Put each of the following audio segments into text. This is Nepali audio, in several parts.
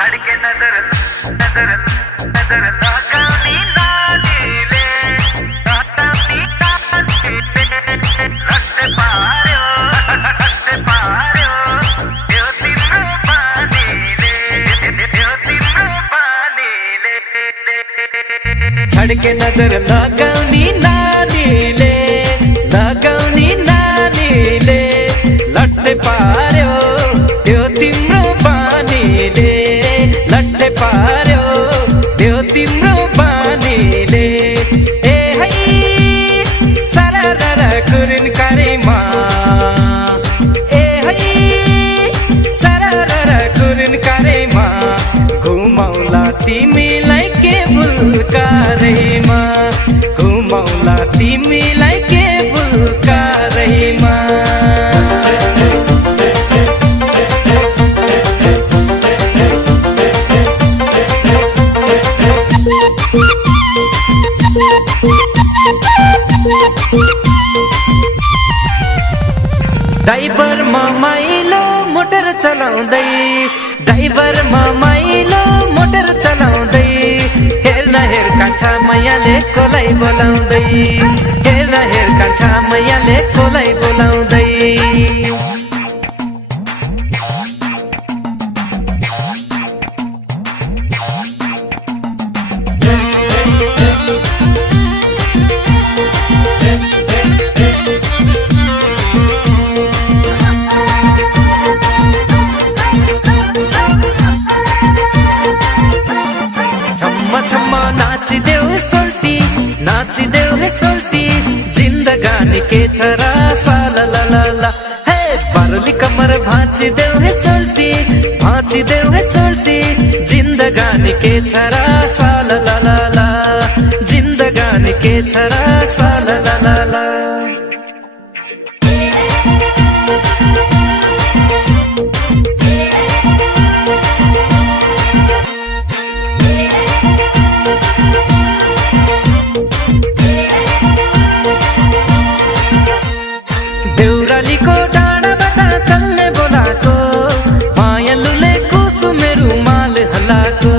छड्के नजर नजर नजर लगाउने नानीले लगाउने नानीले रट्टे पार्यो यो तिम्रो बानीले यो तिम्रो बानीले छड्के नजर लगाउने नानीले लट्टे पार्यो त्यो तिम्रो बानीले लट्टे पार्यो त्यो तिम्रो बानीले ए है सररर कुरिन करेमा ए है सररर कुरिन करेमा घुमाउला तिमीलाई के बुलकारेमा घुमाउला तिमीलाई के बुलकारेमा ड्राइभर माइलो मोटर चलाउँदै ड्राइभर माइलो मोटर चलाउँदै हेर्न हेर कान्छा मैयाले कोलाई बोलाउँदै हेर्न हेर कान्छा मैयाले कोलाई बोलाउँदै नाचिदेऊ हे सोल्टी जिन्दगानी के छ र साला ला ला ला हे बरली कमर भाँचिदेऊ हे सोल्टी जिन्दगानी के छ र साला ला ला ला जिन्दगानी के छ र साला ला ला ला देउरालीको डाँडाबाट कल्ले बोलाको मायालुले कुसुमे रुमाल हल्लाको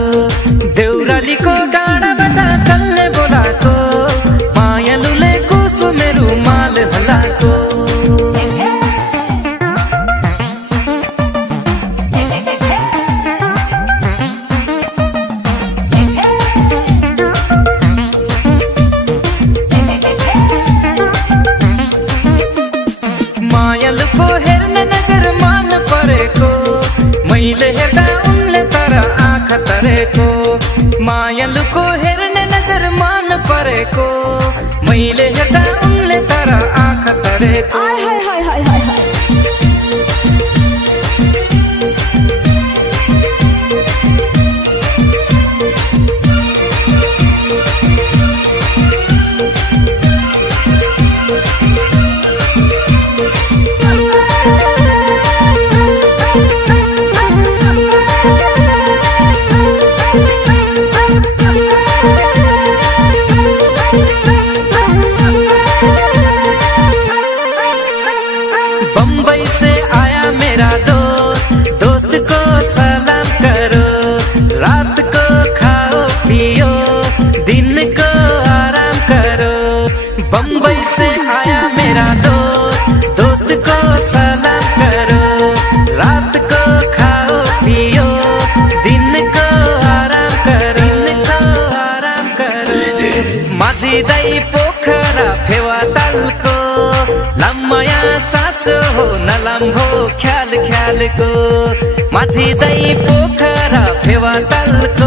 देउरालीको डाँडाबाट कल्ले बोलाको मायालुले कुसुमे रुमाल हल्लाको मायालुको हेर्न नजर मान परेको मैले हेर्दा उनले तर आँखा तरेको मायालुको हेर्न नजर मान परेको मैले हेर्दा उनले तर आँखा तरेको बम्बई से आया मेरा दोस्त को सलाम करो रात को खाओ पियो दिन को आराम करो बम्बई से आया मेरा दोस्त को सलाम करो रात को खाओ पियो दिन को आराम करो माझी दाई पोखरा फेवा तालको लम्माया साँचो हो नलम्भो ख्याल ख्यालको माझी दाई पोखरा फेवा तालको